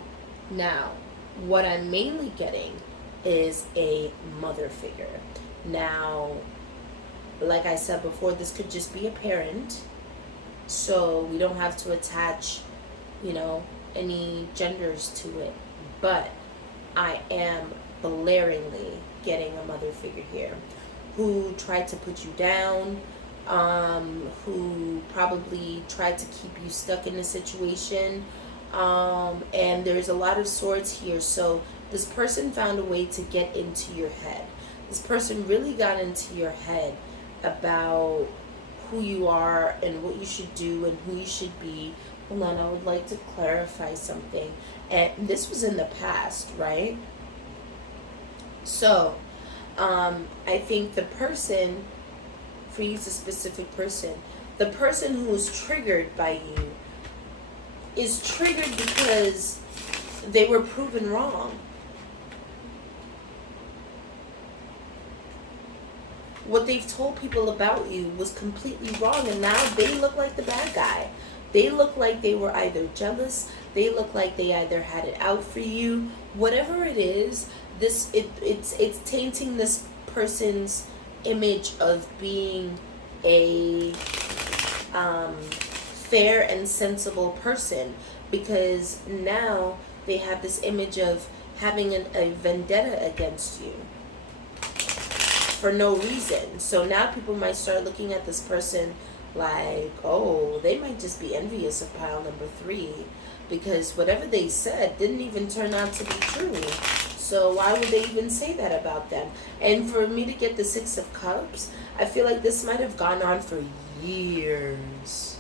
Now, what I'm mainly getting is a mother figure. Now, like I said before, this could just be a parent, so we don't have to attach, any genders to it. But I am blaringly getting a mother figure here who tried to put you down, who probably tried to keep you stuck in a situation, and there's a lot of swords here. So this person found a way to get into your head. This person really got into your head about who you are and what you should do and who you should be. Hold on, I would like to clarify something. And this was in the past, right? So I think the person, for you, it's a specific person, the person who's triggered by you is triggered because they were proven wrong. What they've told people about you was completely wrong, and now they look like the bad guy. They look like they were either jealous, they look like they either had it out for you. Whatever it is, it's tainting this person's image of being a fair and sensible person, because now they have this image of having a vendetta against you for no reason. So now people might start looking at this person like, oh, they might just be envious of pile number 3, because whatever they said didn't even turn out to be true. So why would they even say that about them? And for me to get the 6 of Cups, I feel like this might have gone on for years.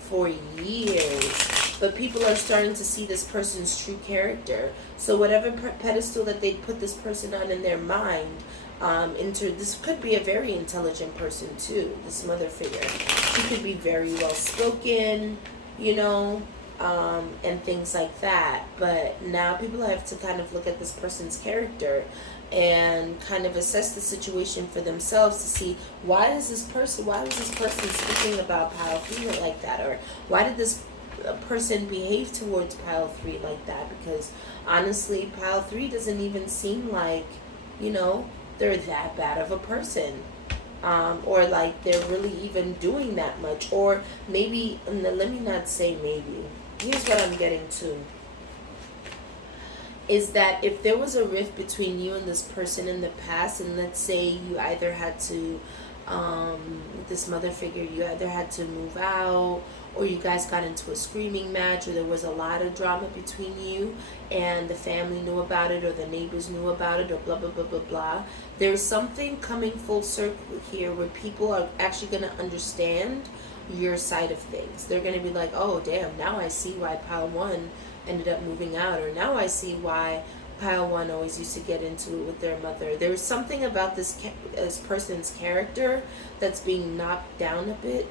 For years. But people are starting to see this person's true character. So whatever pedestal that they put this person on in their mind, this could be a very intelligent person too, this mother figure. She could be very well spoken, you know, and things like that. But now people have to kind of look at this person's character and kind of assess the situation for themselves to see, why was this person speaking about pile 3 like that, or why did this person behave towards pile 3 like that? Because honestly, pile 3 doesn't even seem like, you know, they're that bad of a person, or like they're really even doing that much. Or maybe, let me not say maybe, here's what I'm getting to, is that if there was a rift between you and this person in the past, and let's say you either had to, with this mother figure, you either had to move out, or you guys got into a screaming match, or there was a lot of drama between you and the family knew about it, or the neighbors knew about it, or blah blah blah blah blah, there's something coming full circle here where people are actually going to understand your side of things. They're going to be like, oh damn, now I see why pile 1 ended up moving out, or now I see why pile 1 always used to get into it with their mother. There's something about this person's character that's being knocked down a bit,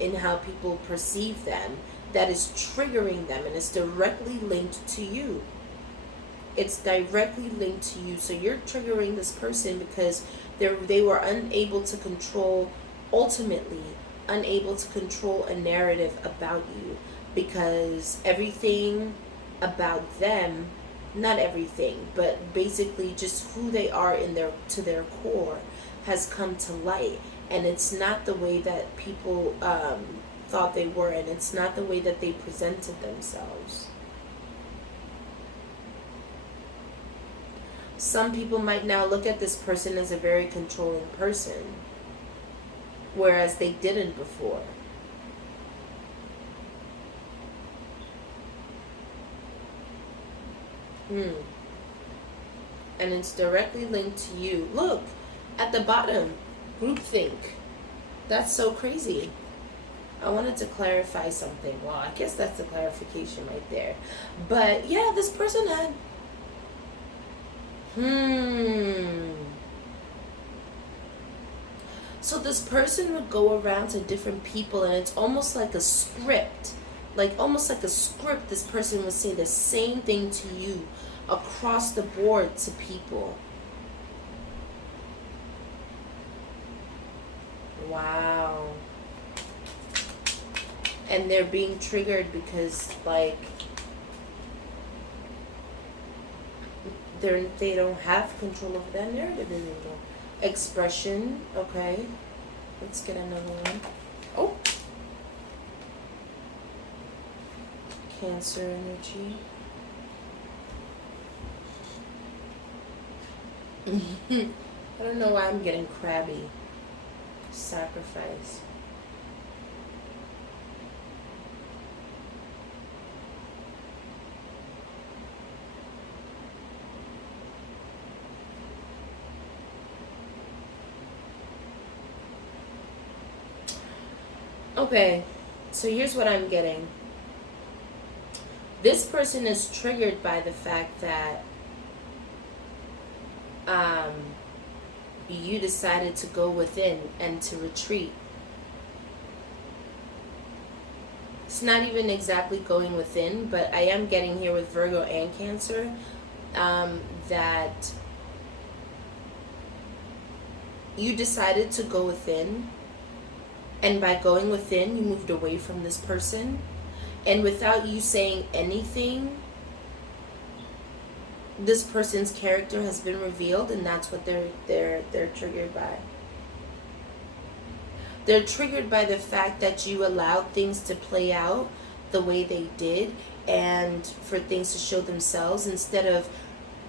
in how people perceive them, that is triggering them, and it's directly linked to you. It's directly linked to you. So you're triggering this person because they were unable to control, ultimately unable to control a narrative about you, because everything about them, not everything, but basically just who they are to their core has come to light. And it's not the way that people thought they were, and it's not the way that they presented themselves. Some people might now look at this person as a very controlling person, whereas they didn't before. And it's directly linked to you. Look, at the bottom, groupthink. That's so crazy. I wanted to clarify something. Well, I guess that's the clarification right there. But yeah, this person had... So this person would go around to different people, and it's almost like a script. This person would say the same thing to you across the board to people. Wow. And they're being triggered because, like, they don't have control over that narrative anymore. Expression, okay. Let's get another one. Oh. Cancer energy. I don't know why I'm getting crabby. Sacrifice. Okay, so here's what I'm getting. This person is triggered by the fact that you decided to go within and to retreat. It's not even exactly going within, but I am getting here with Virgo and Cancer, that you decided to go within, and by going within, you moved away from this person, and without you saying anything, this person's character has been revealed, and that's what they're triggered by. They're triggered by the fact that you allowed things to play out the way they did, and for things to show themselves, instead of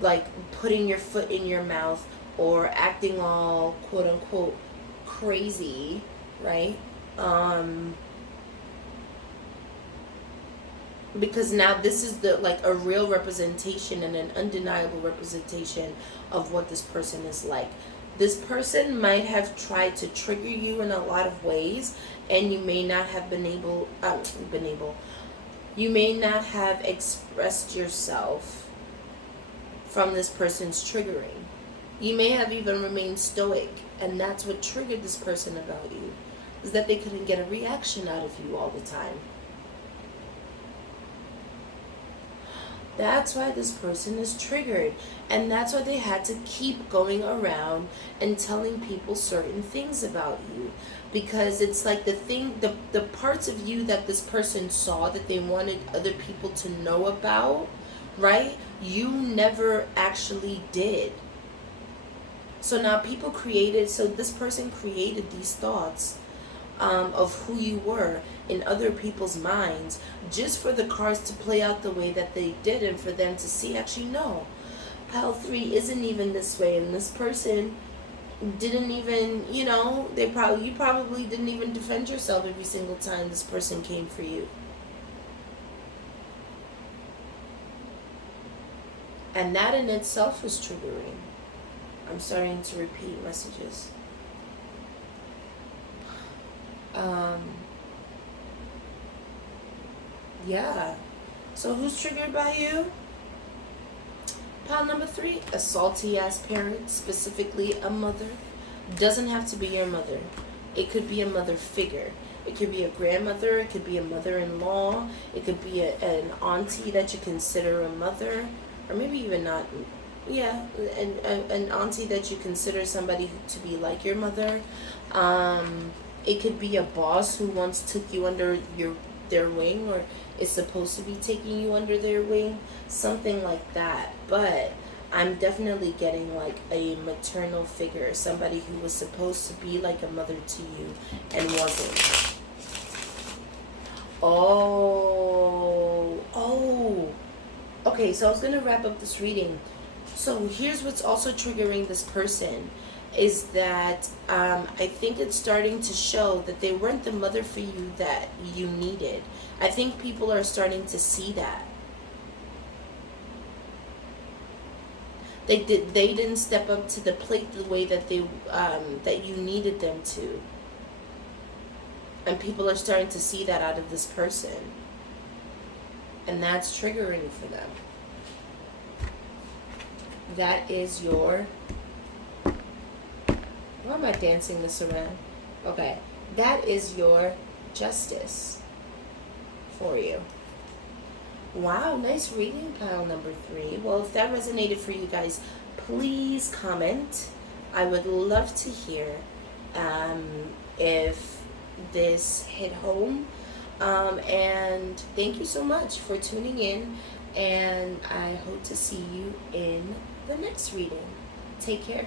like putting your foot in your mouth or acting all quote unquote crazy, right? Because now this is the like a real representation and an undeniable representation of what this person is like. This person might have tried to trigger you in a lot of ways, and you may not have been able, you may not have expressed yourself from this person's triggering. You may have even remained stoic, and that's what triggered this person about you, is that they couldn't get a reaction out of you all the time. That's why this person is triggered, and that's why they had to keep going around and telling people certain things about you, because it's like the parts of you that this person saw that they wanted other people to know about, right? You never actually did. So now people created, so this person created these thoughts of who you were in other people's minds, just for the cards to play out the way that they did, and for them to see, actually, no, pile 3 isn't even this way, and this person didn't even, you probably didn't even defend yourself every single time this person came for you. And that in itself was triggering. I'm starting to repeat messages. Yeah. So who's triggered by you? Pile number 3, a salty ass parent, specifically a mother. Doesn't have to be your mother. It could be a mother figure. It could be a grandmother. It could be a mother-in-law. It could be an auntie that you consider a mother, or maybe even not. Yeah, an auntie that you consider somebody to be like your mother. It could be a boss who once took you under their wing, or is supposed to be taking you under their wing, something like that. But I'm definitely getting like a maternal figure, somebody who was supposed to be like a mother to you and wasn't. Okay, so I was going to wrap up this reading. So here's what's also triggering this person, is that I think it's starting to show that they weren't the mother for you that you needed. I think people are starting to see that. They didn't step up to the plate the way that that you needed them to. And people are starting to see that out of this person. And that's triggering for them. That is your... Why am I dancing this around? Okay. That is your justice for you. Wow, nice reading, pile number 3. Well, if that resonated for you guys, please comment. I would love to hear if this hit home. And thank you so much for tuning in, and I hope to see you in the next reading. Take care.